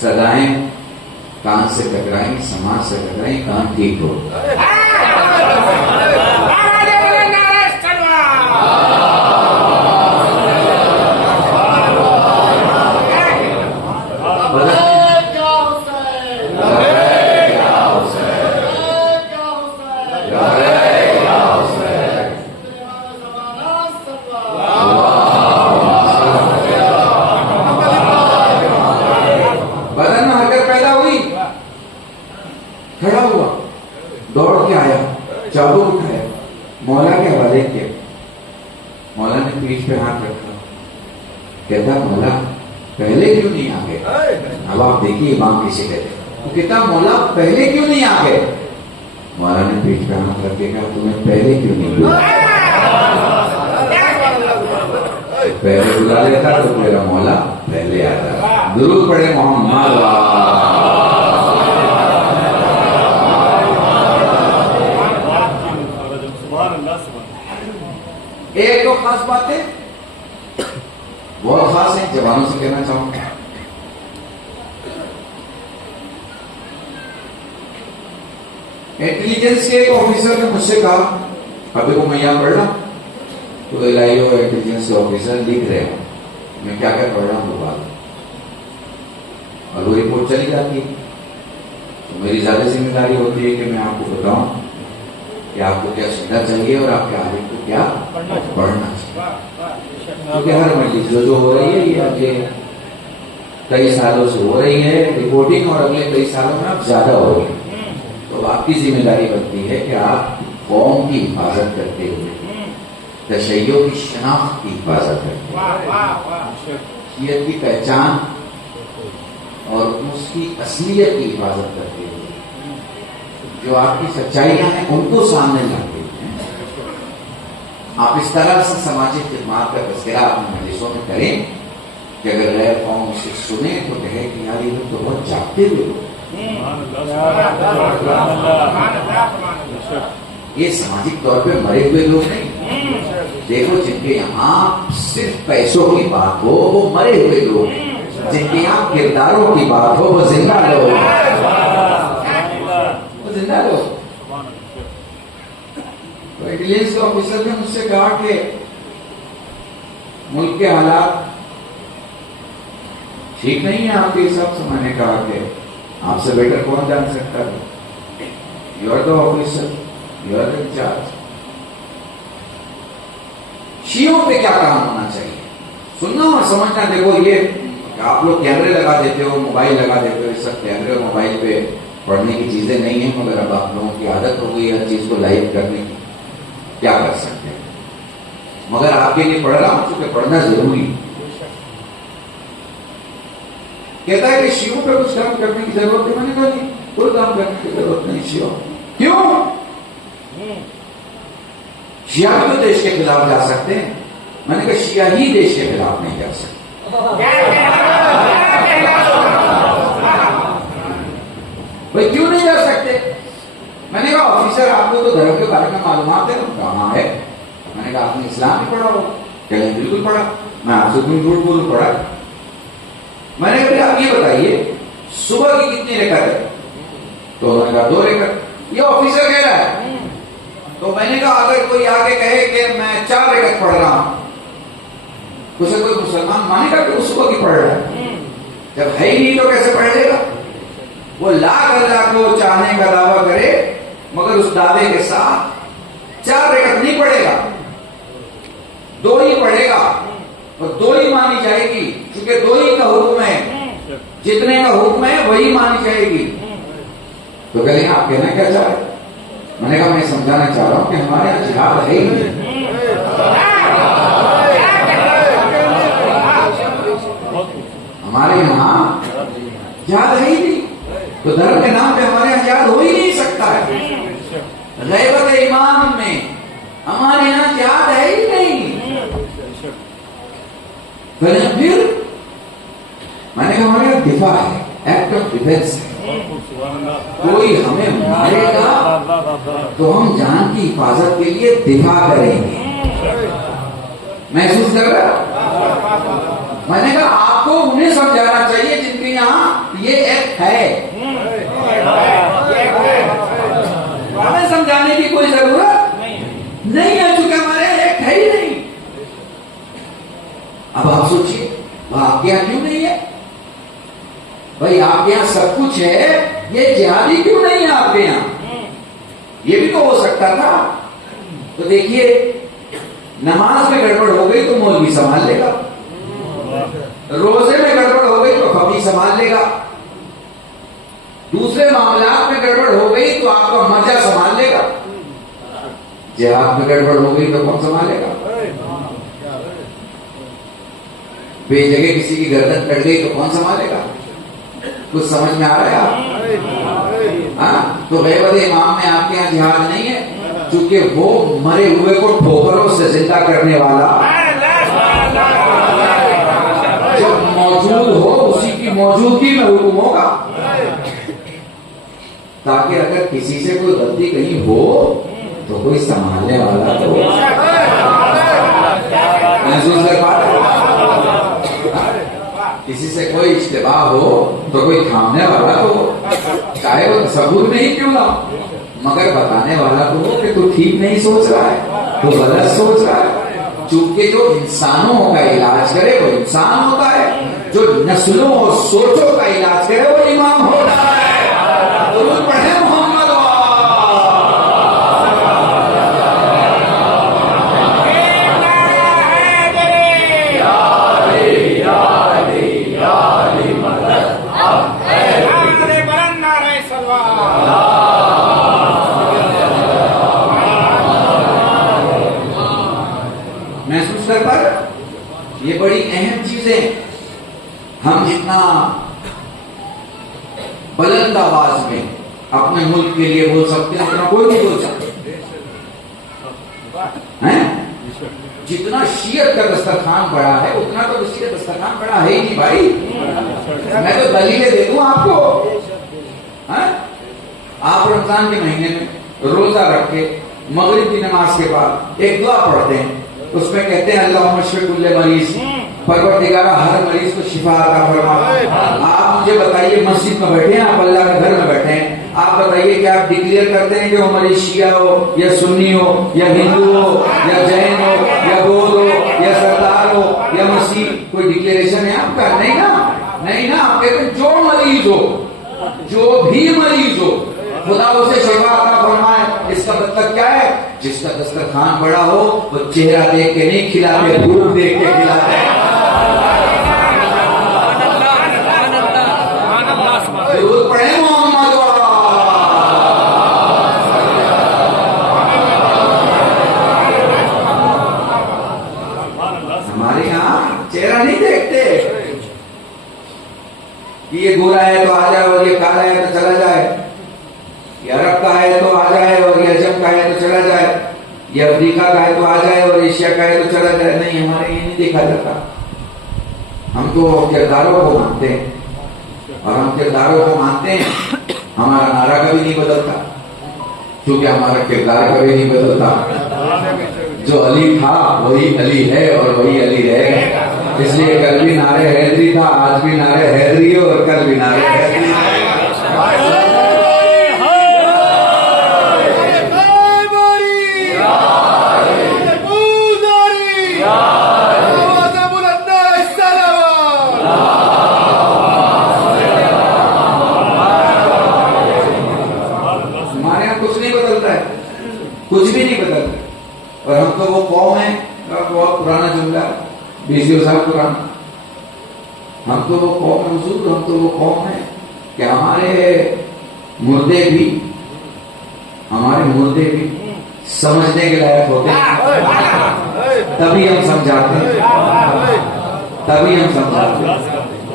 صدائیں کان سے ٹکرائیں, سماج سے ٹکرائیں, کان ٹھیک ہو. دوڑ کے آیا, چابک اٹھایا, مولا کے حوالے کیا. مولا نے پیٹھ پہ ہاتھ رکھا, کہتا مولا پہلے کیوں نہیں آ گئے. اب آپ دیکھیے امام کسے کہتے ہیں. وہ کہتا مولا پہلے کیوں نہیں آ گئے. مولا نے پیٹھ پہ ہاتھ رکھ کے کہا تمہیں پہلے کیوں نہیں بلا. پہلے بلا لیتا تو میرا مولا پہلے آتا. درود پڑھے محمد. ایک دو خاص باتیں بہت خاص ہیں, جوانوں سے کہنا چاہوں گا. انٹیلیجنس کے ایک آفیسر نے مجھ سے کہا, ابھی کو میں یہاں پڑھ رہا تو LIO انٹیلیجنس کے آفیسر لکھ رہے ہیں, میں کیا کیا پڑھ رہا ہوں وہ بات, اور وہ رپورٹ چلی جاتی ہے. تو میری زیادہ ذمہ داری ہوتی ہے کہ میں آپ کو بتاؤں کہ آپ کو کیا سننا چاہیے اور آپ کے عالم کو کیا پڑھنا چاہیے. کیونکہ ہر مجلس جو ہو رہی ہے یہ اگلے کئی سالوں سے ہو رہی ہے رپورٹنگ, اور اگلے کئی سالوں میں اب زیادہ ہو رہی ہے. تو آپ کی ذمہ داری بنتی ہے کہ آپ قوم کی حفاظت کرتے ہوئے تشیع کی شناخت کی حفاظت کرتے ہوئے شیعت کی پہچان اور اس کی اصلیت کی حفاظت کرتے ہوئے جو آپ کی سچائیاں ہیں ان کو سامنے لاتے ہیں. آپ اس طرح سے سماجی خدمات کا تذکرہ اپنے مجلسوں میں کریں کہ اگر غیر قوم اسے سنیں تو کہے کہ یار یہ لوگ تو بہت جاگتے ہوئے لوگ, یہ سماجی طور پہ مرے ہوئے لوگ نہیں. دیکھو جن کے یہاں صرف پیسوں کی بات ہو وہ مرے ہوئے لوگ, جن کے یہاں کرداروں کی بات ہو وہ زندہ لوگ, وہ زندہ لوگ. تو انٹیلیجنس کا آفیسر نے مجھ سے کہا کہ ملک کے حالات ٹھیک نہیں ہے آپ کے حساب سے. میں نے کہا کہ آپ سے بیٹر کون جان سکتا ہے, you are the officer, You are in charge. شیعوں پہ کیا کام ہونا چاہیے؟ سننا اور سمجھنا. دیکھو یہ آپ لوگ کیمرے لگا دیتے ہو, موبائل لگا دیتے ہو, یہ سب کیمرے اور موبائل پہ پڑھنے کی چیزیں نہیں ہیں, مگر اب آپ لوگوں کی عادت ہو گئی ہر چیز کو لائیو کرنے کی. کیا کر سکتے ہیں؟ مگر آپ کے لیے پڑھ رہا ہوں کیونکہ پڑھنا ضروری. کہتا ہے کہ شیعوں پہ کچھ کام کرنے کی ضرورت ہے. میں نے کہا نہیں, کوئی کام کرنے کی ضرورت نہیں شیعوں. کیوں؟ شیعہ بھی تو دیش کے خلاف جا سکتے ہیں. میں نے کہا شیعہ ہی دیش کے خلاف نہیں جا سکتے. بھائی کیوں نہیں جا سکتے؟ میں نے کہا آفیسر آپ کو تو دھرم کے بارے میں معلومات ہے. کہاں ہے؟ میں نے کہا آپ نے اسلام بھی پڑھا ہو. کہ بالکل پڑھا. میں آپ سے کوئی جھوٹ بولوں پڑھا. میں نے کہا آپ یہ بتائیے صبح کی کتنی رکعت ہے؟ تو انہوں نے کہا 2 رکعت. یہ آفیسر کہہ رہا ہے. تو میں نے کہا اگر کوئی آگے کہے کہ میں 4 رکعت پڑھ رہا ہوں, اسے کوئی مسلمان مانے گا کہ وہ صبح کی پڑھ رہا ہے؟ جب ہے ہی نہیں تو کیسے پڑھ لے گا؟ وہ لاکھ اللہ کو چاہنے کا دعویٰ کرے مگر اس دعوے کے ساتھ 4 رکعت نہیں پڑھے گا, 2 ہی پڑھے گا, اور 2 ہی مانی جائے گی کیونکہ 2 ہی کا حکم ہے. جتنے کا حکم ہے وہی مانی جائے گی. تو کہیں آپ کہنا کیا چاہ رہے؟ میں نے کہا میں سمجھانا چاہ رہا ہوں کہ ہمارے یہاں جہاد ہے ہی نہیں. ہمارے یہاں جہاد ہے ہی نہیں. تو دھرم کے نام پہ ہمارے یہاں جہاد ہو ہی نہیں سکتا ہے. غیبت ایمان میں ہمارے یہاں جہاد ہے ہی نہیں. پھر میں نے کہا ہمارے یہاں دفاع ہے, ایکٹ آف ڈیفینس ہے. کوئی ہمیں مارے گا تو ہم جان کی حفاظت کے لیے دفاع کریں گے. محسوس کر رہا؟ میں نے کہا آپ کو انہیں سمجھانا چاہیے جن کے یہاں یہ ایکٹ ہے. ہمیں سمجھانے کی کوئی ضرورت نہیں ہے چونکہ ہمارے یہاں ایکٹ ہے ہی نہیں. اب آپ سوچیے آپ کے یہاں کیوں نہیں ہے؟ بھائی آپ کے یہاں سب کچھ ہے, یہ جہادی کیوں نہیں ہے آپ کے یہاں؟ یہ بھی تو ہو سکتا تھا. تو دیکھیے نماز میں گڑبڑ ہو گئی تو مولوی سنبھال لے گا, روزے میں گڑبڑ ہو گئی تو فقیہ سنبھال لے گا, دوسرے معاملات میں گڑبڑ ہو گئی تو آپ کا مرجع سنبھال لے گا. جہاد میں گڑبڑ ہو گئی تو کون سنبھالے گا؟ بے جگہ کسی کی گردن کٹ گئی تو کون سنبھالے گا؟ کچھ سمجھ میں آ رہا ہے؟ ہاں, تو غیبت امام میں آپ کے یہاں جہاد نہیں ہے چونکہ وہ مرے ہوئے کو ٹھوکروں سے زندہ کرنے والا جب موجود ہو اسی کی موجودگی میں حکم ہوگا, تاکہ اگر کسی سے کوئی غلطی کہیں ہو تو کوئی سنبھالنے والا تو محسوس کر پا رہے. کسی سے کوئی اشتباہ ہو تو کوئی تھامنے والا تو, چاہے وہ تصور نہیں کیوں نہ, مگر بتانے والا تو ہو کہ تو ٹھیک نہیں سوچ رہا ہے, تو غلط سوچ رہا ہے. چونکہ جو انسانوں کا علاج کرے وہ انسان ہوتا ہے, جو نسلوں اور سوچوں کا علاج کرے وہ امام ہوتا ہے. درود پڑھیں محمد. محسوس کر پر یہ بڑی اہم چیزیں. ہم جتنا بلند آواز میں اپنے ملک کے لیے بول سکتے ہیں اتنا کوئی نہیں بول سکتے. جتنا شیعت کا دسترخوان بڑا ہے اتنا تو کسی کا دسترخوان بڑا ہے ہی نہیں بھائی. میں تو دلیلیں دے دوں آپ کو. آپ رمضان کے مہینے میں روزہ رکھ کے مغرب کی نماز کے بعد ایک دعا پڑھتے ہیں, اس میں کہتے ہیں اللہم اشف کل مریض, پروردگارہ ہر مریض کو شفا عطا فرما. آپ مجھے بتائیے مسجد میں بیٹھے ہیں, آپ اللہ کے گھر میں بیٹھے ہیں, آپ بتائیے کہ آپ ڈکلیئر کرتے ہیں کہ وہ مریض شیعہ ہو یا سنی ہو یا ہندو ہو یا جین ہو یا بودھ ہو یا سردار ہو یا مسیح, کوئی ڈکلیریشن ہے آپ کا؟ نہیں نا, نہیں نا. آپ کہتے ہیں جو مریض ہو, جو بھی مریض ہو, خدا اسے شفا عطا فرمائے. اس کا مطلب کیا ہے؟ جس کا دسترخوان بڑا ہو وہ چہرہ دیکھ کے نہیں کھلاتے، بھوک دیکھ کے کھلاتے ہیں. ضرور پڑھیں محمد. ہمارے یہاں چہرہ نہیں دیکھتے کہ یہ گورا ہے تو آ جائے اور یہ کالا ہے تو چلا جائے، یہ عرب کا ہے تو آ جائے اور یہ عجم کا ہے تو چلا جائے، یہ افریقہ کا ہے تو آ جائے اور ایشیا کا ہے تو چلا جائے. نہیں، ہمارے یہ نہیں دیکھا جاتا. ہم تو کرداروں کو مانتے ہیں، اور ہم کرداروں کو مانتے ہیں. ہمارا نعرہ کبھی نہیں بدلتا کیونکہ ہمارا کردار کبھی نہیں بدلتا. جو علی تھا وہی علی ہے اور وہی علی رہے گا. اس لیے کل بھی نعرے حیدری تھا، آج بھی نعرے حیدری ہے اور کل بھی نعرے حیدری ہے. ہمارے یہاں کچھ نہیں بدلتا ہے، کچھ بھی نہیں بدلتا. اور ہم تو وہ قوم ہیں، بہت پرانا جملہ، 20 سال پرانا. ہم تو وہ قوم ہیں حضور، ہم تو وہ قوم ہیں کہ ہمارے مردے بھی سمجھنے کے لائق ہوتے ہیں. تبھی ہم سمجھاتے ہیں،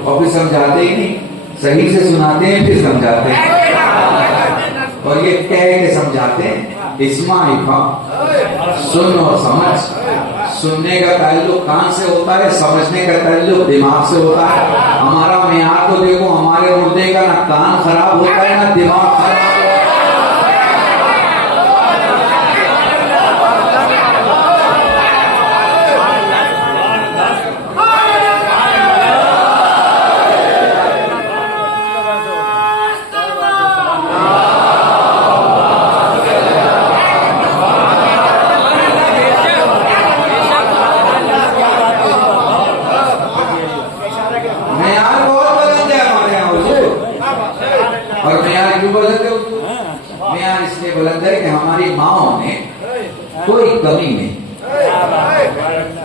اور پھر سمجھاتے ہی نہیں، صحیح سے سناتے ہیں پھر سمجھاتے ہیں. اور یہ کہہ کے سمجھاتے ہیں. اسمع سن اور سمجھ. سننے کا تعلق کان سے ہوتا ہے، سمجھنے کا تعلق دماغ سے ہوتا ہے. ہمارا معیار تو دیکھو، ہمارے مردے کا نہ کان خراب ہوتا ہے نہ دماغ خراب ہوتا ہے. بلند ہے کہ ہماری ماں نے کوئی کمی نہیں.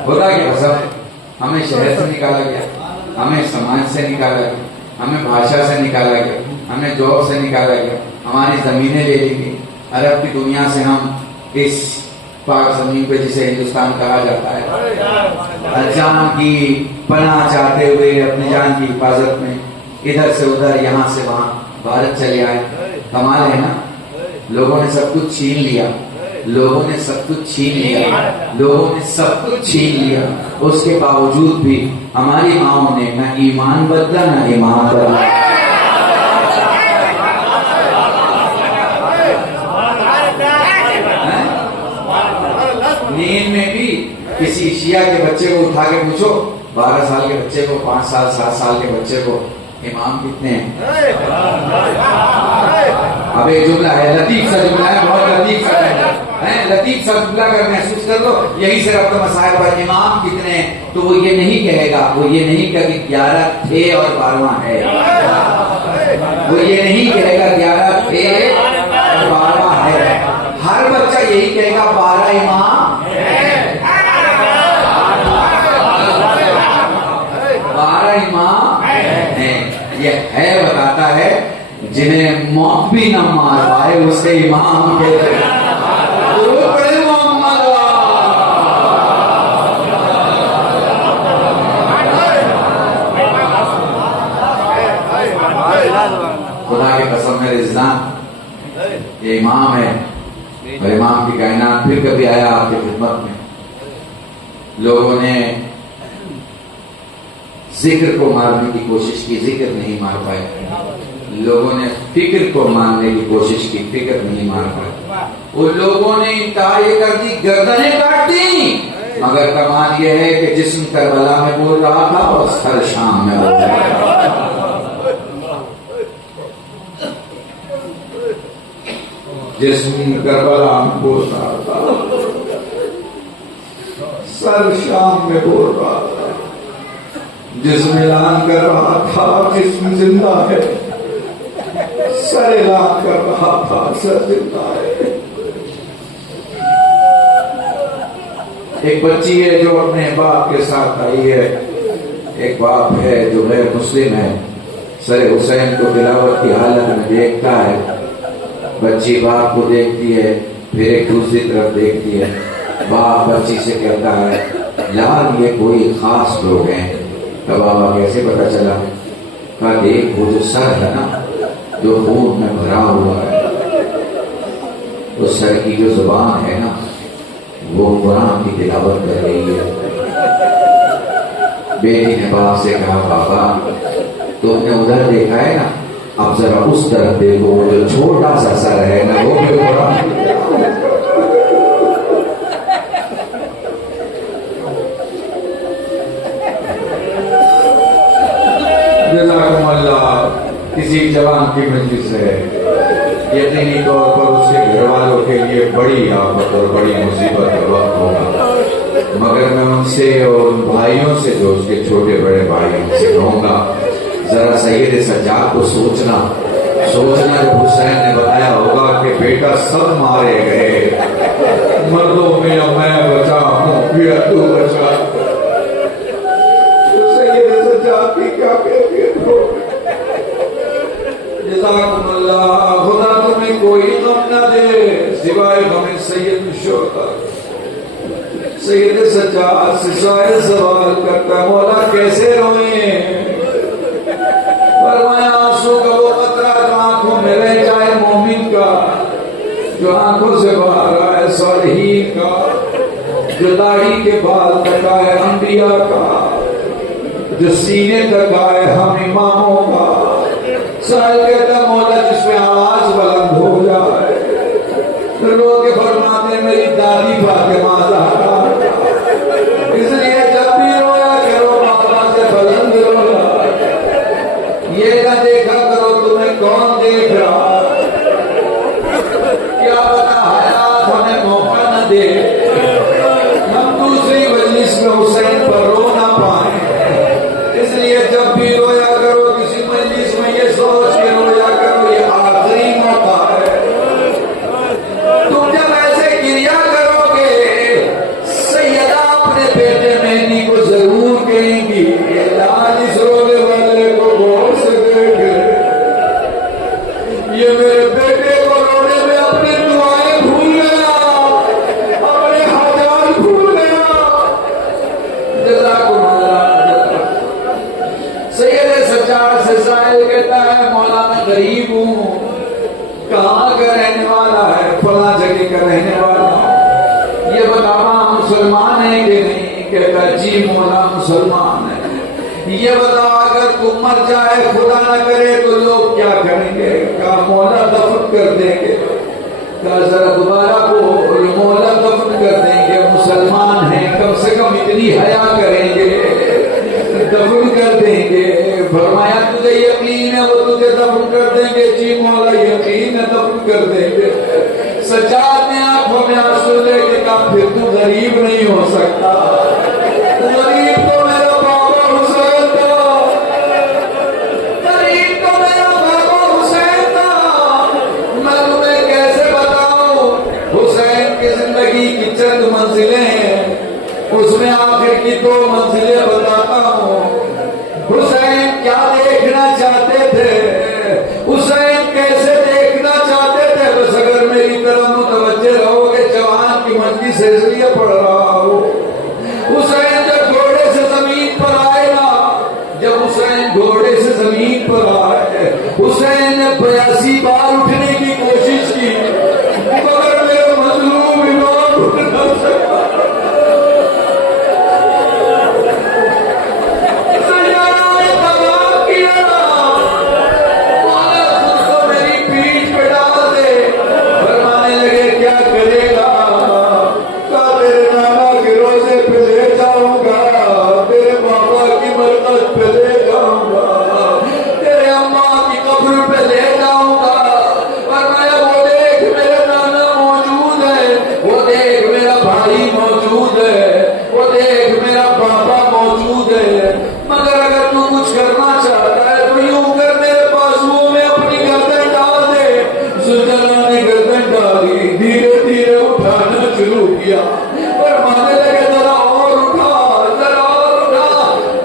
خدا کی قسم، ہمیں شہر سے نکالا گیا، ہمیں سماج سے نکالا گیا، ہمیں بھاشا سے نکالا گیا، ہمیں جاب سے نکالا گیا، ہماری زمینیں لے لی گئی. عرب کی دنیا سے ہم اس پاک زمین پہ جسے ہندوستان کہا جاتا ہے جان کی پناہ چاہتے ہوئے اپنی جان کی حفاظت میں ادھر سے ادھر یہاں سے وہاں بھارت چلے آئے. کمال ہے نا. لوگوں نے سب کچھ چھین لیا، لوگوں نے سب کچھ چھین لیا. اس کے باوجود بھی ہماری ماؤں نے نہ ایمان بدلا نہ ایمان بدلا. نیند میں بھی کسی شیعہ کے بچے کو اٹھا کے پوچھو، 12 سال کے بچے کو، 5 سال 7 سال کے بچے کو، امام کتنے ہیں؟ اب ایک جملہ ہے، لطیف سا جملہ ہے، بہت لطیف سا ہے، لطیف سا جملہ کر محسوس کر لو. یہی سے رب کا مسائل پر امام کتنے ہیں تو وہ یہ نہیں کہے گا، وہ یہ نہیں کہے کہ 11 تھے اور 12واں ہے. وہ یہ نہیں کہے گا 11 تھے اور 12واں ہے. ہر بچہ یہی کہے گا 12 امام ہے، 12 امام ہیں. یہ ہے بتاتا ہے جنہیں موت بھی نہ مار پائے اسے امام کہتے ہیں. خدا کی قسم میرے عزیزان، یہ امام ہے اور امام کی کائنات پھر کبھی آیا آپ کی خدمت میں. لوگوں نے ذکر کو مارنے کی کوشش کی، ذکر نہیں مار پائے. لوگوں نے فکر کو مارنے کی کوشش کی، فکر نہیں مار پائے. وہ لوگوں نے انتہا یہ کر دی، گردنیں کاٹ دی. مگر کمال یہ ہے کہ جسم کربلا میں بول رہا تھا اور سر شام میں بول رہا تھا. جسم کربلا میں بول رہا تھا، سر شام میں بول رہا تھا. جسم اعلان کر رہا تھا جسم زندہ ہے، سر اعلان کر رہا تھا، سر زندہ ہے۔ ایک بچی ہے جو اپنے باپ کے ساتھ آئی ہے، ایک باپ ہے جو غیر مسلم ہے، سر حسین کو تلاوت کی حالت میں دیکھتا ہے، بچی باپ کو دیکھتی ہے، پھر ایک دوسری طرف دیکھتی ہے، باپ بچی سے کہتا ہے لال یہ کوئی خاص لوگ ہیں۔ تو بابا کیسے پتا چلا؟ کہا دیکھ وہ جو سر ہے نا جو خون میں بھرا ہوا ہے، اس سر کی جو زبان ہے نا وہ قرآن کی تلاوت کر رہی ہے۔ بیٹی نے باپ سے کہا بابا تم نے ادھر دیکھا ہے نا، اب ذرا اس طرف دیکھو، وہ جو چھوٹا سا سر ہے نا وہ بھی قرآن کی جزاکم اللہ۔ کسی جوان کی مجلس ہے، یقینی طور پر اس کے گھر والوں کے لیے بڑی آفت اور بڑی مصیبت کا وقت ہوگا، مگر میں ان سے اور ان بھائیوں سے جو اس کے چھوٹے بڑے بھائی ان سے کہوں گا ذرا سید سجاد کو سوچنا جب حسین نے بتایا ہوگا کہ بیٹا سب مارے گئے، مردوں میں میں بچا ہوں پھر تو بچا، سید سجاد کی کیا کیفیت ہو؟ جزاکم اللہ۔ خدا تمہیں کوئی غم نہ دے سوائے غم سید الشہداء۔ سید سجاد سے شاید سوال کرتا مولا کیسے روئیں؟ فرمایا آنسو کا وہ قطرہ جو آنکھوں میں رہ جائے مومن کا، جو آنکھوں سے باہر آئے صالحین کا، جو داڑھی کے بال تک آئے انبیاء کا، جو سینے تک آئے ہم اماموں کا۔ سائل کہتا مولا جس میں آواز بلند ہو جائے، لوگ فرماتے میری دادی فاطمہ زہرا، اس لیے جب بھی رویا کرو بابا سے بلند رویا، یہ نہ دیکھا کرو تمہیں کون دیکھ رہا، کیا پتا حیات ہمیں موقع نہ دے ہم دوسری مجلس میں حسین پر رو نہ پائیں، اس لیے جب بھی رویا کرو کسی مجلس میں یہ سوچ کے رویا کرو یہ آخری موقع ہے۔ تم جب ایسے گریا کرو گے سیدہ اپنے بیٹے مہدی کو ضرور کہیں گی لاج اس رونے والے کو غور سے دیکھے، یہ میرے بیٹے کو رونے میں اپنی دعائیں بھول گیا، اپنے حاجات بھول گیا۔ جزاکم اللہ۔ سید سجاد سے سائل کہتا ہے مولا میں غریب ہوں، کہاں کا رہنے والا ہے؟ فلاں جگہ کا رہنے والا ہوں، یہ بتاوا مسلمان ہے کہ نہیں؟ کہتا جی مولا مسلمان ہے۔ یہ بتاؤ اگر تم مر جائے خدا نہ کرے تو لوگ کیا کریں گے؟ کہا مولا دفن کر دیں گے۔ کہا ذرا دوبارہ بول، مولا دفن کر دیں گے، مسلمان ہیں کم سے کم اتنی حیا کریں گے، دفن کر دیں گے۔ فرمایا تجھے یقین ہے وہ تجھے دفن کر دیں گے؟ جی مولا یقین ہے دفن کر دیں گے۔ سجاد نے آنکھوں میں آنسو لے کے کہا پھر تو غریب نہیں ہو سکتا، غریب تو میرا بابا حسین تھا، غریب تو میرا بابا حسین تھا، میں تمہیں کیسے بتاؤں؟ حسین کی زندگی کی چند منزلیں ہیں، اس میں آخر کی 2 منزلیں بتاتا ہوں۔ حسین کیا دیکھنا چاہتے تھے، حسین کیسے دیکھنا چاہتے تھے، بس اگر میری طرف متوجہ رہو گے جوان کی مجلس سے اس لیے پڑھ رہا ہوں۔ حسین جب گھوڑے سے زمین پر آئے نا، جب حسین گھوڑے سے زمین پر آئے، حسین نے 82 بار اٹھنے کی کوشش کی مگر میرے مظلوم امام اٹھ نہ سکا۔ مگر اگر تو کچھ کرنا چاہتا ہے تو یوں کر میرے بازوؤں میں اپنی گردن ڈال شروع کیا، فرمانے لگے ذرا اور اٹھا، ذرا اور اٹھا،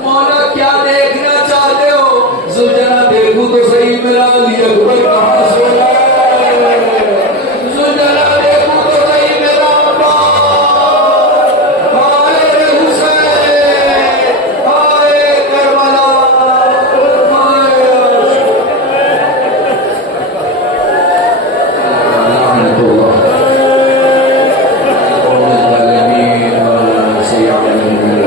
مولا کیا دیکھنا چاہتے ہو؟ زلجنا دیکھو تو صحیح میرا علی اکبر کہاں سویا ہے، زلجنا دیکھو تو صحیح میرا عباس، ہائے حسین، ہائے کربلا، ہائے لعنت اللہ قوم الظالمین سيعلمون.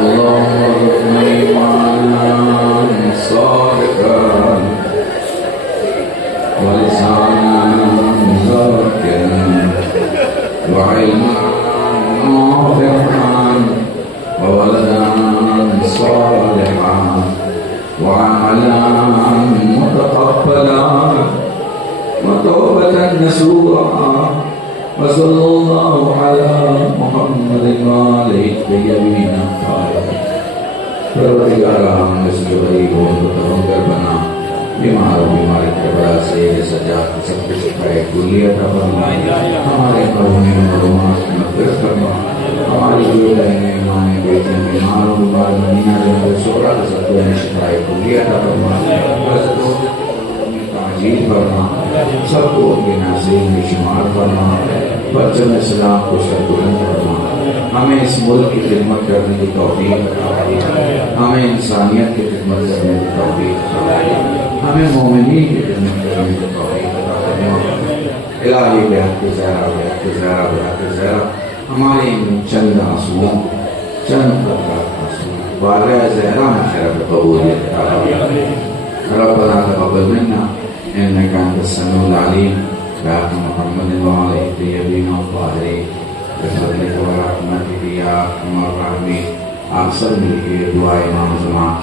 اللهم ارزقنا إيمانا صادقا ولسانا ذاكرا وعلما نافعا وولدا صالحا وعملا متقبلا وتوبة نصوحا. وصلى الله على محمد وآله الطيبين الطاهرين. پروردگار ہم اس کے غریب ہو تو تغیر بنا، بیمار و بیماری کے بڑا سے سجا سب کے شفائے کلی عطا فرما، ہمارے قومی معلومات کی مغفرت فرما، ہماری جو بہنیں مائیں بیٹیاں بیمار و بیمار بنیاں جو سورا سب کو شفائے کلی عطا فرما، تعجیل فرما، سب کو ان کے ناصرین میں شمار فرما، پرچم اسلام کو سربلند فرما، ہمیں اس ملک کی خدمت کرنے کی توفیق عطا فرما، ہمیں انسانیت کی خدمت کرنے کی توفیق عطا فرما، ہمیں مومنین کی خدمت کرنے کی توفیق عطا فرما. الہی بحق زہرا بحق زہرا بحق زہرا ہمارے ان چند آنسوؤں چند قطرات آنسوؤں بارہ زہرا میں خیر قبولیت عطا فرما. ربنا تقبل منا انك انت السميع العليم بحق محمد وعلى الطيبين الطاهرين بفضلك ورحمتك يا ارحم الراحمين. آپ سب مل کے دعا امام جماعت